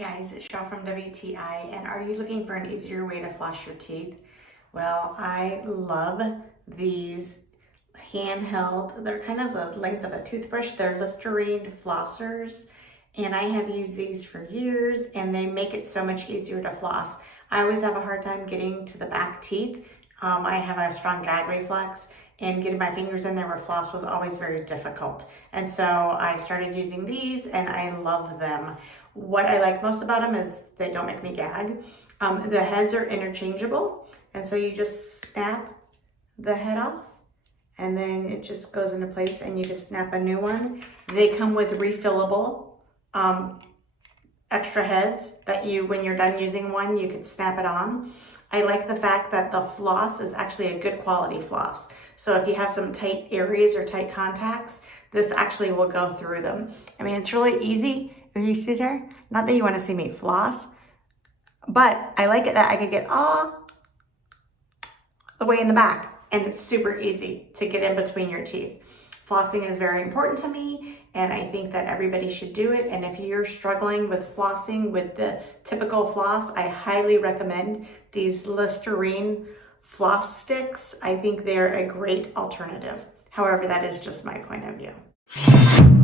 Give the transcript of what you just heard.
guys, it's Cheryl from WTI, and are you looking for an easier way to floss your teeth? Well, I love these handheld, they're kind of the length of a toothbrush. They're Listerine Flossers, and I have used these for years, and they make it so much easier to floss. I always have a hard time getting to the back teeth. I have a strong gag reflex, and getting my fingers in there with floss was always very difficult. And so I started using these, and I love them. What I like most about them is they don't make me gag. The heads are interchangeable, and so you just snap the head off, and then it just goes into place, and you just snap a new one. They come with refillable extra heads that when you're done using one, you can snap it on. I like the fact that the floss is actually a good quality floss. So if you have some tight areas or tight contacts, this actually will go through them. I mean, it's really easy. As you see there, not that you want to see me floss, but I like it that I could get all the way in the back, and it's super easy to get in between your teeth. Flossing is very important to me, and I think that everybody should do it. And if you're struggling with flossing with the typical floss, I highly recommend these Listerine floss sticks. I think they're a great alternative. However, that is just my point of view.